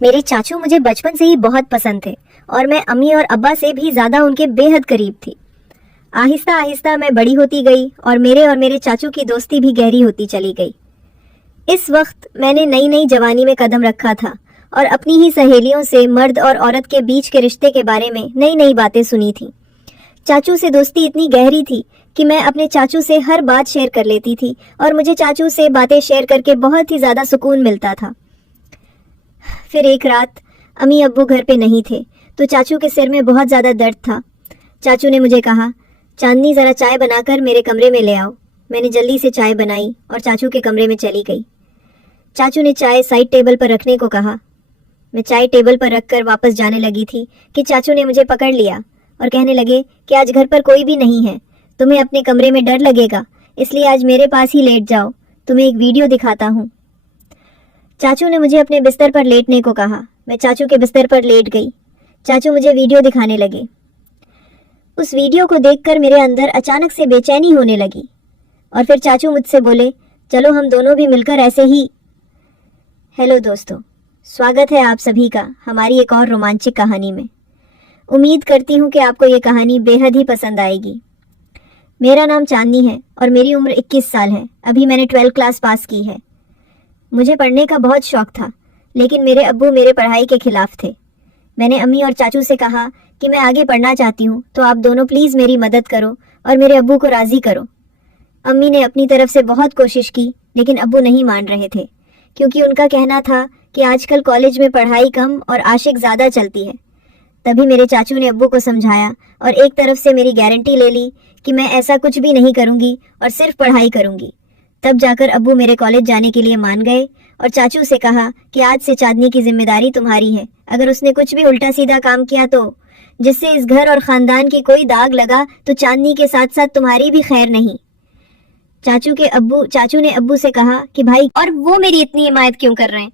मेरे चाचू मुझे बचपन से ही बहुत पसंद थे और मैं अम्मी और अब्बा से भी ज्यादा उनके बेहद करीब थी। आहिस्ता आहिस्ता मैं बड़ी होती गई और मेरे चाचू की दोस्ती भी गहरी होती चली गई। इस वक्त मैंने नई नई जवानी में कदम रखा था और अपनी ही सहेलियों से मर्द और औरत के बीच के रिश्ते के बारे में नई नई बातें सुनी थी। चाचू से दोस्ती इतनी गहरी थी कि मैं अपने चाचू से हर बात शेयर कर लेती थी और मुझे चाचू से बातें शेयर करके बहुत ही ज्यादा सुकून मिलता था। फिर एक रात अम्मी अब्बू घर पे नहीं थे तो चाचू के सिर में बहुत ज्यादा दर्द था। चाचू ने मुझे कहा, चांदनी जरा चाय बनाकर मेरे कमरे में ले आओ। मैंने जल्दी से चाय बनाई और चाचू के कमरे में चली गई। चाचू ने चाय साइड टेबल पर रखने को कहा। मैं चाय टेबल पर रखकर वापस जाने लगी थी कि चाचू ने मुझे पकड़ लिया और कहने लगे कि आज घर पर कोई भी नहीं है, तुम्हें अपने कमरे में डर लगेगा, इसलिए आज मेरे पास ही लेट जाओ, तुम्हें एक वीडियो दिखाता हूँ। चाचू ने मुझे अपने बिस्तर पर लेटने को कहा। मैं चाचू के बिस्तर पर लेट गई। चाचू मुझे वीडियो दिखाने लगे। उस वीडियो को देखकर मेरे अंदर अचानक से बेचैनी होने लगी और फिर चाचू मुझसे बोले, चलो हम दोनों भी मिलकर ऐसे ही। हेलो दोस्तों, स्वागत है आप सभी का हमारी एक और रोमांचक कहानी में। उम्मीद करती हूँ कि आपको ये कहानी बेहद ही पसंद आएगी। मेरा नाम चांदनी है और मेरी उम्र 21 साल है। अभी मैंने 12th क्लास पास की है। मुझे पढ़ने का बहुत शौक था, लेकिन मेरे अब्बू मेरे पढ़ाई के खिलाफ थे। मैंने अम्मी और चाचू से कहा कि मैं आगे पढ़ना चाहती हूँ, तो आप दोनों प्लीज़ मेरी मदद करो और मेरे अब्बू को राज़ी करो। अम्मी ने अपनी तरफ से बहुत कोशिश की, लेकिन अब्बू नहीं मान रहे थे, क्योंकि उनका कहना था कि आजकल कॉलेज में पढ़ाई कम और आशिक ज़्यादा चलती है। तभी मेरे चाचू ने अब्बू को समझाया और एक तरफ से मेरी गारंटी ले ली कि मैं ऐसा कुछ भी नहीं करूँगी और सिर्फ पढ़ाई करूँगी। तब जाकर अब्बू मेरे कॉलेज जाने के लिए मान गए और चाचू से कहा कि आज से चांदनी की जिम्मेदारी तुम्हारी है। अगर उसने कुछ भी उल्टा सीधा काम किया तो जिससे इस घर और खानदान की कोई दाग लगा तो चांदनी के साथ साथ तुम्हारी भी खैर नहीं। चाचू ने अब्बू से कहा कि भाई, और वो मेरी इतनी हिमायत क्यों कर रहे हैं।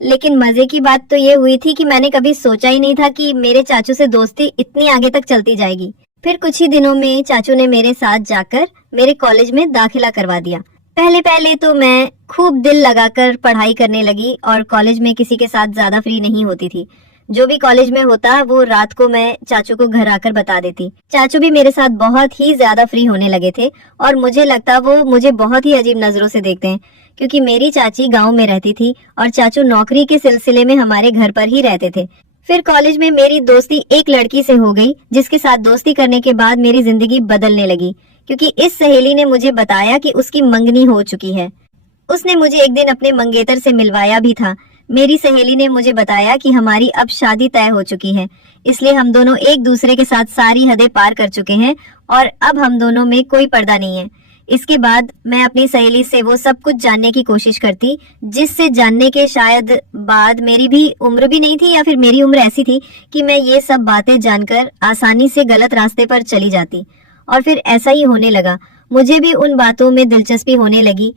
लेकिन मजे की बात तो ये हुई थी कि मैंने कभी सोचा ही नहीं था कि मेरे चाचू से दोस्ती इतनी आगे तक चलती जाएगी। फिर कुछ ही दिनों में चाचू ने मेरे साथ जाकर मेरे कॉलेज में दाखिला करवा दिया। पहले पहले तो मैं खूब दिल लगाकर पढ़ाई करने लगी और कॉलेज में किसी के साथ ज्यादा फ्री नहीं होती थी। जो भी कॉलेज में होता वो रात को मैं चाचू को घर आकर बता देती। चाचू भी मेरे साथ बहुत ही ज्यादा फ्री होने लगे थे और मुझे लगता वो मुझे बहुत ही अजीब नजरों से देखते हैं, क्योंकि मेरी चाची गांव में रहती थी और चाचू नौकरी के सिलसिले में हमारे घर पर ही रहते थे। फिर कॉलेज में मेरी दोस्ती एक लड़की से हो गई, जिसके साथ दोस्ती करने के बाद मेरी जिंदगी बदलने लगी, क्योंकि इस सहेली ने मुझे बताया कि उसकी मंगनी हो चुकी है। उसने मुझे एक दिन अपने मंगेतर से मिलवाया भी था। मेरी सहेली ने मुझे बताया कि हमारी अब शादी तय हो चुकी है, इसलिए हम दोनों एक दूसरे के साथ सारी हदें पार कर चुके हैं और अब हम दोनों में कोई पर्दा नहीं है। इसके बाद मैं अपनी सहेली से वो सब कुछ जानने की कोशिश करती, जिससे जानने के शायद बाद मेरी भी उम्र भी नहीं थी या फिर मेरी उम्र ऐसी थी कि मैं ये सब बातें जानकर आसानी से गलत रास्ते पर चली जाती। और फिर ऐसा ही होने लगा। मुझे भी उन बातों में दिलचस्पी होने लगी।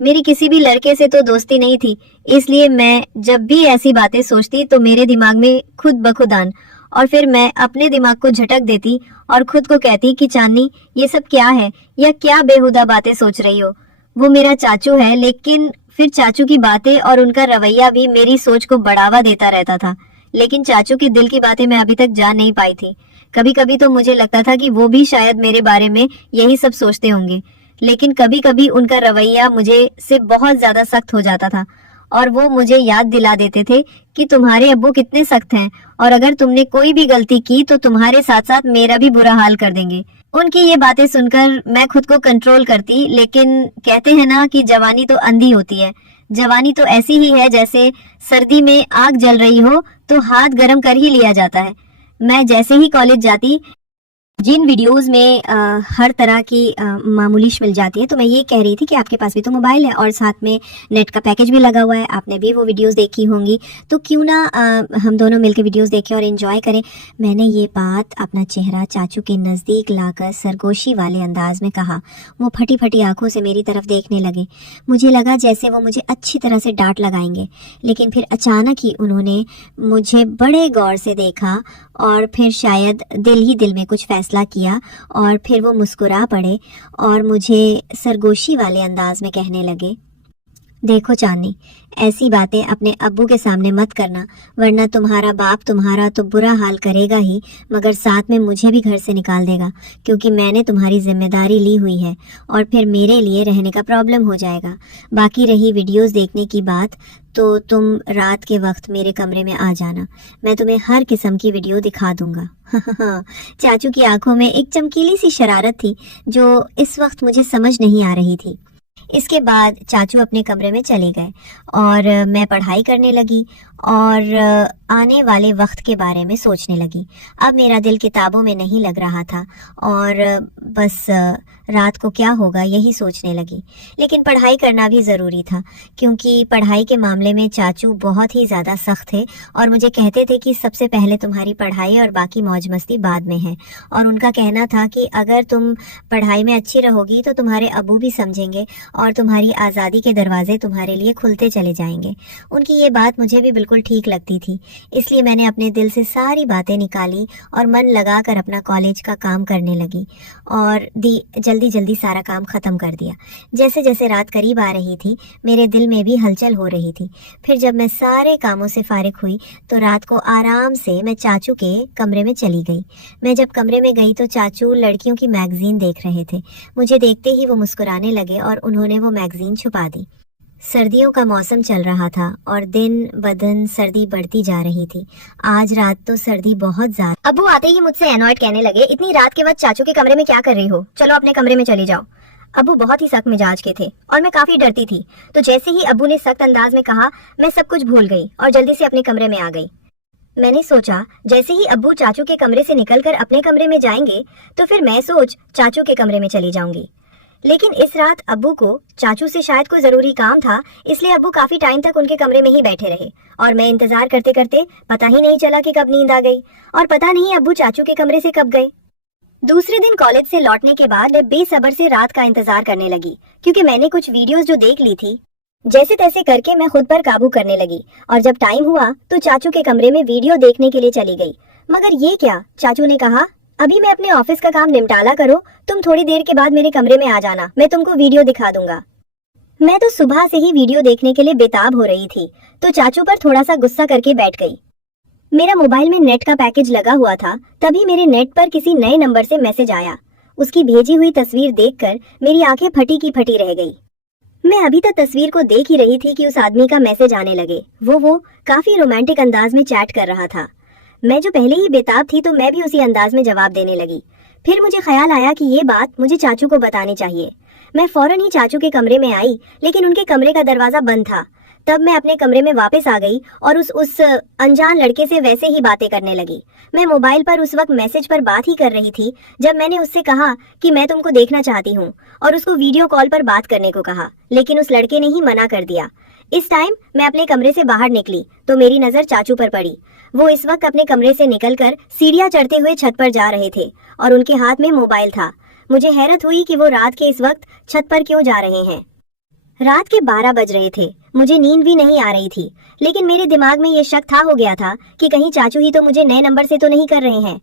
मेरी किसी भी लड़के से तो दोस्ती नहीं थी, इसलिए मैं जब भी ऐसी बातें सोचती तो मेरे दिमाग में खुद ब खुद आन, और फिर मैं अपने दिमाग को झटक देती और खुद को कहती कि चांदनी, ये सब क्या है या क्या बेहुदा बातें सोच रही हो। वो मेरा चाचू है, लेकिन फिर चाचू की बातें और उनका रवैया भी मेरी सोच को बढ़ावा देता रहता था। लेकिन चाचू के दिल की बातें मैं अभी तक जान नहीं पाई थी। कभी कभी तो मुझे लगता था कि वो भी शायद मेरे बारे में यही सब सोचते होंगे, लेकिन कभी कभी उनका रवैया मुझे से बहुत ज्यादा सख्त हो जाता था और वो मुझे याद दिला देते थे कि तुम्हारे अब्बू कितने सख्त हैं और अगर तुमने कोई भी गलती की तो तुम्हारे साथ साथ मेरा भी बुरा हाल कर देंगे। उनकी ये बातें सुनकर मैं खुद को कंट्रोल करती, लेकिन कहते हैं ना कि जवानी तो अंधी होती है। जवानी तो ऐसी ही है जैसे सर्दी में आग जल रही हो तो हाथ गर्म कर ही लिया जाता है। मैं जैसे ही कॉलेज जाती, जिन वीडियोस में हर तरह की मामूलिश मिल जाती है, तो मैं ये कह रही थी कि आपके पास भी तो मोबाइल है और साथ में नेट का पैकेज भी लगा हुआ है, आपने भी वो वीडियोस देखी होंगी, तो क्यों ना हम दोनों मिलकर वीडियोस देखें और एंजॉय करें। मैंने ये बात अपना चेहरा चाचू के नज़दीक लाकर सरगोशी वाले अंदाज में कहा। वो फटी फटी आंखों से मेरी तरफ देखने लगे। मुझे लगा जैसे वो मुझे अच्छी तरह से डांट लगाएंगे, लेकिन फिर अचानक ही उन्होंने मुझे बड़े गौर से देखा और फिर शायद दिल ही दिल में कुछ फैसला किया और फिर वो मुस्कुरा पड़े और मुझे सरगोशी वाले अंदाज में कहने लगे, देखो चांदनी, ऐसी बातें अपने अब्बू के सामने मत करना, वरना तुम्हारा बाप तुम्हारा तो बुरा हाल करेगा ही, मगर साथ में मुझे भी घर से निकाल देगा, क्योंकि मैंने तुम्हारी जिम्मेदारी ली हुई है और फिर मेरे लिए रहने का प्रॉब्लम हो जाएगा। बाकी रही वीडियोस देखने की बात, तो तुम रात के वक्त मेरे कमरे में आ जाना, मैं तुम्हें हर किस्म की वीडियो दिखा दूंगा। चाचू की आंखों में एक चमकीली सी शरारत थी जो इस वक्त मुझे समझ नहीं आ रही थी। इसके बाद चाचू अपने कमरे में चले गए और मैं पढ़ाई करने लगी और आने वाले वक्त के बारे में सोचने लगी। अब मेरा दिल किताबों में नहीं लग रहा था और बस रात को क्या होगा यही सोचने लगी। लेकिन पढ़ाई करना भी ज़रूरी था, क्योंकि पढ़ाई के मामले में चाचू बहुत ही ज़्यादा सख्त थे और मुझे कहते थे कि सबसे पहले तुम्हारी पढ़ाई और बाकी मौज मस्ती बाद में है। और उनका कहना था कि अगर तुम पढ़ाई में अच्छी रहोगी तो तुम्हारे अब्बू भी समझेंगे और तुम्हारी आज़ादी के दरवाजे तुम्हारे लिए खुलते चले जाएंगे। उनकी ये बात मुझे भी बिल्कुल ठीक लगती थी, इसलिए मैंने अपने दिल से सारी बातें निकाली और मन लगाकर अपना कॉलेज का काम करने लगी और जल्दी जल्दी सारा काम ख़त्म कर दिया। जैसे जैसे रात करीब आ रही थी मेरे दिल में भी हलचल हो रही थी। फिर जब मैं सारे कामों से फारिग हुई तो रात को आराम से मैं चाचू के कमरे में चली गई। मैं जब कमरे में गई तो चाचू लड़कियों की मैगजीन देख रहे थे। मुझे देखते ही वो मुस्कुराने लगे और उन्होंने वो मैगजीन छुपा दी। सर्दियों का मौसम चल रहा था और दिन ब दिन सर्दी बढ़ती जा रही थी। आज रात तो सर्दी बहुत ज्यादा। अब्बू आते ही मुझसे एनॉयड कहने लगे, इतनी रात के वक्त चाचू के कमरे में क्या कर रही हो, चलो अपने कमरे में चली जाओ। अब्बू बहुत ही सख्त मिजाज के थे और मैं काफी डरती थी, तो जैसे ही अब्बू ने सख्त अंदाज में कहा मैं सब कुछ भूल गई और जल्दी से अपने कमरे में आ गई। मैंने सोचा जैसे ही अब्बू चाचू के कमरे से निकलकर अपने कमरे में जाएंगे तो फिर मैं चाचू के कमरे में चली जाऊंगी। लेकिन इस रात अब्बू को चाचू से शायद कोई जरूरी काम था, इसलिए अब्बू काफी टाइम तक उनके कमरे में ही बैठे रहे और मैं इंतजार करते करते पता ही नहीं चला कि कब नींद आ गई और पता नहीं अब्बू चाचू के कमरे से कब गए। दूसरे दिन कॉलेज से लौटने के बाद मैं बेसब्र से रात का इंतजार करने लगी, क्योंकि मैंने कुछ वीडियोस जो देख ली थी जैसे तैसे करके मैं खुद पर काबू करने लगी और जब टाइम हुआ तो चाचू के कमरे में वीडियो देखने के लिए चली गई। मगर ये क्या, चाचू ने कहा अभी मैं अपने ऑफिस का काम निपटाला करो, तुम थोड़ी देर के बाद मेरे कमरे में आ जाना, मैं तुमको वीडियो दिखा दूंगा। मैं तो सुबह से ही वीडियो देखने के लिए बेताब हो रही थी, तो चाचू पर थोड़ा सा गुस्सा करके बैठ गई। मेरा मोबाइल में नेट का पैकेज लगा हुआ था, तभी मेरे नेट पर किसी नए नंबर से मैसेज आया। उसकी भेजी हुई तस्वीर देखकर मेरी आंखें फटी की फटी रह गई। मैं अभी तक तस्वीर को देख ही रही थी कि उस आदमी का मैसेज आने लगे। वो काफी रोमांटिक अंदाज में चैट कर रहा था। मैं जो पहले ही बेताब थी तो मैं भी उसी अंदाज में जवाब देने लगी। फिर मुझे ख्याल आया कि ये बात मुझे चाचू को बतानी चाहिए। मैं फौरन ही चाचू के कमरे में आई, लेकिन उनके कमरे का दरवाजा बंद था। तब मैं अपने कमरे में वापस आ गई और उस अनजान लड़के से वैसे ही बातें करने लगी। मैं मोबाइल पर उस वक्त मैसेज पर बात ही कर रही थी जब मैंने उससे कहा कि मैं तुमको देखना चाहती हूँ और उसको वीडियो कॉल पर बात करने को कहा, लेकिन उस लड़के ने ही मना कर दिया। इस टाइम मैं अपने कमरे से बाहर निकली तो मेरी नजर चाचू पर पड़ी। वो इस वक्त अपने कमरे से निकलकर सीढ़ियां चढ़ते हुए छत पर जा रहे थे और उनके हाथ में मोबाइल था। मुझे हैरत हुई कि वो रात के इस वक्त छत पर क्यों जा रहे हैं। रात के 12 बज रहे थे, मुझे नींद भी नहीं आ रही थी, लेकिन मेरे दिमाग में ये शक था हो गया था कि कहीं चाचू ही तो मुझे नए नंबर से तो नहीं कर रहे हैं।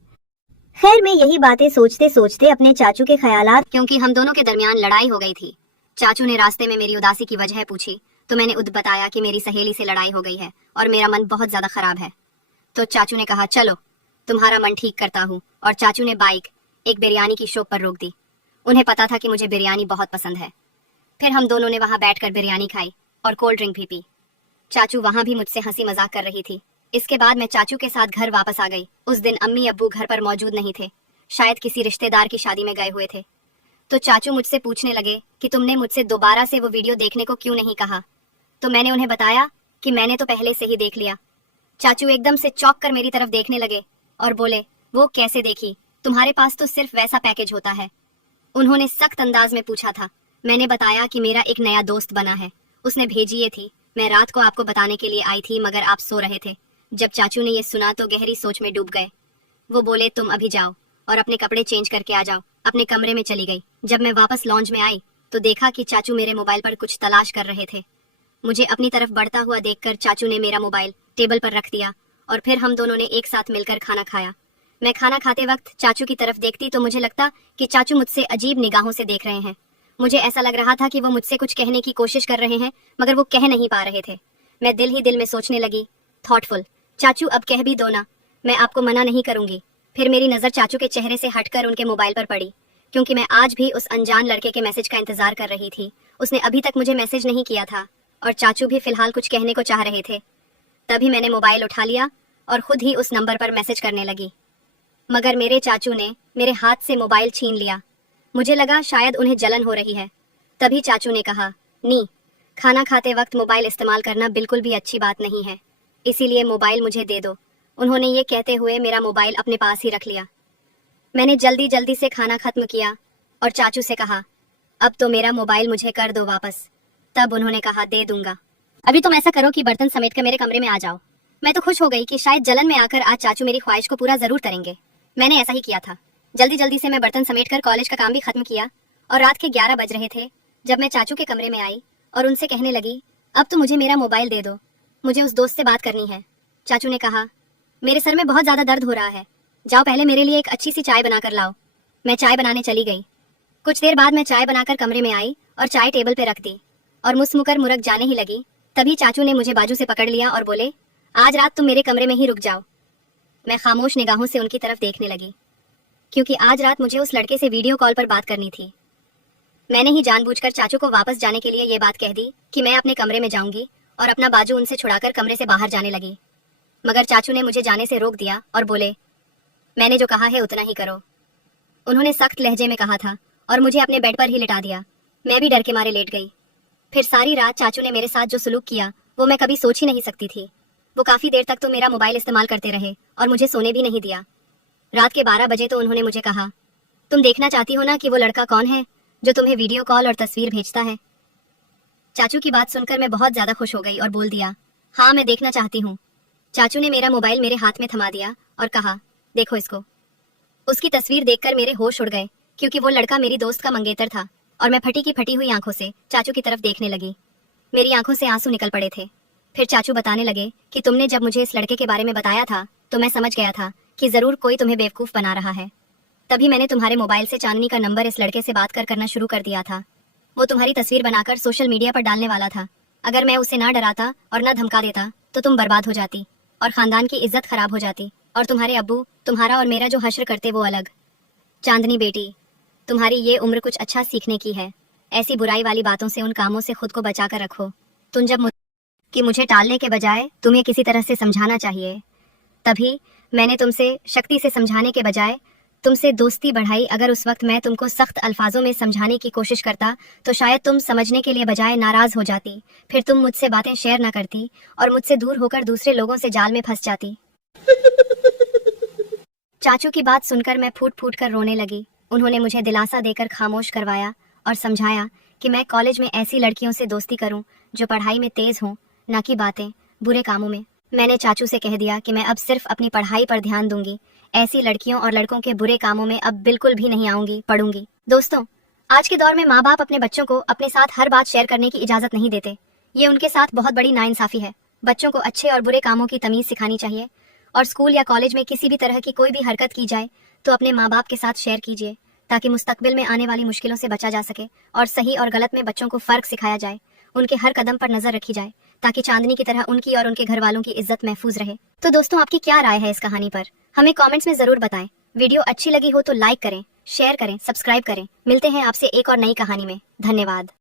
खैर मैं यही बातें सोचते सोचते अपने चाचू के ख्यालात, क्योंकि हम दोनों के दरमियान लड़ाई हो गई थी। चाचू ने रास्ते में मेरी उदासी की वजह पूछी तो मैंने बताया कि मेरी सहेली से लड़ाई हो गई है और मेरा मन बहुत ज्यादा खराब है। तो चाचू ने कहा चलो तुम्हारा मन ठीक करता हूँ, और चाचू ने बाइक एक बिरयानी की शॉप पर रोक दी। उन्हें पता था कि मुझे बिरयानी बहुत पसंद है। फिर हम दोनों ने वहां बैठकर बिरयानी खाई और कोल्ड ड्रिंक भी पी। चाचू वहां भी मुझसे हंसी मजाक कर रही थी। इसके बाद मैं चाचू के साथ घर वापस आ गई। उस दिन अम्मी अब्बू घर पर मौजूद नहीं थे, शायद किसी रिश्तेदार की शादी में गए हुए थे। तो चाचू मुझसे पूछने लगे कि तुमने मुझसे दोबारा से वो वीडियो देखने को क्यों नहीं कहा। तो मैंने उन्हें बताया कि मैंने तो पहले से ही देख लिया। चाचू एकदम से चौंक कर मेरी तरफ देखने लगे और बोले, वो कैसे देखी, तुम्हारे पास तो सिर्फ वैसा पैकेज होता है। उन्होंने सख्त अंदाज में पूछा था। मैंने बताया कि मेरा एक नया दोस्त बना है, उसने भेजी ये थी। मैं रात को आपको बताने के लिए आई थी मगर आप सो रहे थे। जब चाचू ने ये सुना तो गहरी सोच में डूब गए। वो बोले तुम अभी जाओ और अपने कपड़े चेंज करके आ जाओ। अपने कमरे में चली गई। जब मैं वापस लॉन्ज में आई तो देखा कि चाचू मेरे मोबाइल पर कुछ तलाश कर रहे थे। मुझे अपनी तरफ बढ़ता हुआ देखकर चाचू ने मेरा मोबाइल टेबल पर रख दिया और फिर हम दोनों ने एक साथ मिलकर खाना खाया। मैं खाना खाते वक्त चाचू की तरफ देखती तो मुझे लगता कि चाचू मुझसे अजीब निगाहों से देख रहे हैं। मुझे ऐसा लग रहा था कि वो मुझसे कुछ कहने की कोशिश कर रहे हैं, मगर वो कह नहीं पा रहे थे। मैं दिल ही दिल में सोचने लगी, थॉटफुल, चाचू अब कह भी दो ना, मैं आपको मना नहीं करूंगी। फिर मेरी नजर चाचू के चेहरे से हटकर उनके मोबाइल पर पड़ी, क्योंकि मैं आज भी उस अनजान लड़के के मैसेज का इंतजार कर रही थी। उसने अभी तक मुझे मैसेज नहीं किया था और चाचू भी फिलहाल कुछ कहने को चाह रहे थे। तभी मैंने मोबाइल उठा लिया और खुद ही उस नंबर पर मैसेज करने लगी, मगर मेरे चाचू ने मेरे हाथ से मोबाइल छीन लिया। मुझे लगा शायद उन्हें जलन हो रही है। तभी चाचू ने कहा, नी, खाना खाते वक्त मोबाइल इस्तेमाल करना बिल्कुल भी अच्छी बात नहीं है, इसीलिए मोबाइल मुझे दे दो। उन्होंने ये कहते हुए मेरा मोबाइल अपने पास ही रख लिया। मैंने जल्दी जल्दी से खाना खत्म किया और चाचू से कहा, अब तो मेरा मोबाइल मुझे कर दो वापस। तब उन्होंने कहा, दे दूंगा। अभी तुम ऐसा करो कि बर्तन समेट कर मेरे कमरे में आ जाओ। मैं तो खुश हो गई कि शायद जलन में आकर आज चाचू मेरी ख्वाहिश को पूरा जरूर करेंगे। मैंने ऐसा ही किया था। जल्दी जल्दी से मैं बर्तन समेट कर कॉलेज का काम भी खत्म किया और रात के 11 बज रहे थे जब मैं चाचू के कमरे में आई और उनसे कहने लगी, अब तो मुझे मेरा मोबाइल दे दो, मुझे उस दोस्त से बात करनी है। चाचू ने कहा, मेरे सर में बहुत ज्यादा दर्द हो रहा है, जाओ पहले मेरे लिए एक अच्छी सी चाय बनाकर लाओ। मैं चाय बनाने चली गई। कुछ देर बाद मैं चाय बनाकर कमरे में आई और चाय टेबल पे रख दी और मुस्मुकर मुरक जाने ही लगी। तभी चाचू ने मुझे बाजू से पकड़ लिया और बोले, आज रात तुम मेरे कमरे में ही रुक जाओ। मैं खामोश निगाहों से उनकी तरफ देखने लगी, क्योंकि आज रात मुझे उस लड़के से वीडियो कॉल पर बात करनी थी। मैंने ही जानबूझकर चाचू को वापस जाने के लिए ये बात कह दी कि मैं अपने कमरे में जाऊंगी और अपना बाजू उनसे छुड़ाकर कमरे से बाहर जाने लगी। मगर चाचू ने मुझे जाने से रोक दिया और बोले, मैंने जो कहा है उतना ही करो। उन्होंने सख्त लहजे में कहा था और मुझे अपने बेड पर ही लिटा दिया। मैं भी डर के मारे लेट गई। फिर सारी रात चाचू ने मेरे साथ जो सुलूक किया वो मैं कभी सोच ही नहीं सकती थी। वो काफी देर तक तो मेरा मोबाइल इस्तेमाल करते रहे और मुझे सोने भी नहीं दिया। रात के 12 बजे तो उन्होंने मुझे कहा, तुम देखना चाहती हो ना कि वो लड़का कौन है जो तुम्हें वीडियो कॉल और तस्वीर भेजता है। चाचू की बात सुनकर मैं बहुत ज्यादा खुश हो गई और बोल दिया, हाँ मैं देखना चाहती हूँ। चाचू ने मेरा मोबाइल मेरे हाथ में थमा दिया और कहा, देखो इसको। उसकी तस्वीर देखकर मेरे होश उड़ गए, क्योंकि वो लड़का मेरी दोस्त का मंगेतर था और मैं फटी की फटी हुई आंखों से चाचू की तरफ देखने लगी। मेरी आंखों से आंसू निकल पड़े थे। फिर चाचू बताने लगे कि तुमने जब मुझे इस लड़के के बारे में बताया था तो मैं समझ गया था कि जरूर कोई तुम्हें बेवकूफ बना रहा है। तभी मैंने तुम्हारे मोबाइल से चांदनी का नंबर इस लड़के से बात करना शुरू कर दिया था। वो तुम्हारी तस्वीर बनाकर सोशल मीडिया पर डालने वाला था। अगर मैं उसे ना डराता और ना धमका देता तो तुम बर्बाद हो जाती और खानदान की इज्जत खराब हो जाती और तुम्हारे अब्बू तुम्हारा और मेरा जो हश्र करते वो अलग। चांदनी बेटी, तुम्हारी ये उम्र कुछ अच्छा सीखने की है। ऐसी बुराई वाली बातों से, उन कामों से खुद को बचा कर रखो। तुम जब कि मुझे टालने के बजाय तुम्हें किसी तरह से समझाना चाहिए, तभी मैंने तुमसे शक्ति से समझाने के बजाय तुमसे दोस्ती बढ़ाई। अगर उस वक्त मैं तुमको सख्त अल्फाजों में समझाने की कोशिश करता तो शायद तुम समझने के लिए बजाय नाराज हो जाती। फिर तुम मुझसे बातें शेयर ना करती और मुझसे दूर होकर दूसरे लोगों से जाल में फंस जाती। चाचू की बात सुनकर मैं फूट फूट कर रोने लगी। उन्होंने मुझे दिलासा देकर खामोश करवाया और समझाया कि मैं कॉलेज में ऐसी लड़कियों से दोस्ती करूं जो पढ़ाई में तेज हों, ना कि बातें बुरे कामों में। मैंने चाचू से कह दिया कि मैं अब सिर्फ अपनी पढ़ाई पर ध्यान दूंगी, ऐसी लड़कियों और लड़कों के बुरे कामों में अब बिल्कुल भी नहीं आऊंगी, पढ़ूंगी। दोस्तों, आज के दौर में माँ बाप अपने बच्चों को अपने साथ हर बात शेयर करने की इजाजत नहीं देते। ये उनके साथ बहुत बड़ी नाइंसाफी है। बच्चों को अच्छे और बुरे कामों की तमीज सिखानी चाहिए और स्कूल या कॉलेज में किसी भी तरह की कोई भी हरकत की जाए तो अपने माँ बाप के साथ शेयर कीजिए, ताकि मुस्तकबिल में आने वाली मुश्किलों से बचा जा सके और सही और गलत में बच्चों को फर्क सिखाया जाए। उनके हर कदम पर नजर रखी जाए ताकि चांदनी की तरह उनकी और उनके घर वालों की इज्जत महफूज रहे। तो दोस्तों, आपकी क्या राय है इस कहानी पर? हमें कमेंट्स में जरूर बताएं। वीडियो अच्छी लगी हो तो लाइक करें, शेयर करें, सब्सक्राइब करें। मिलते हैं आपसे एक और नई कहानी में। धन्यवाद।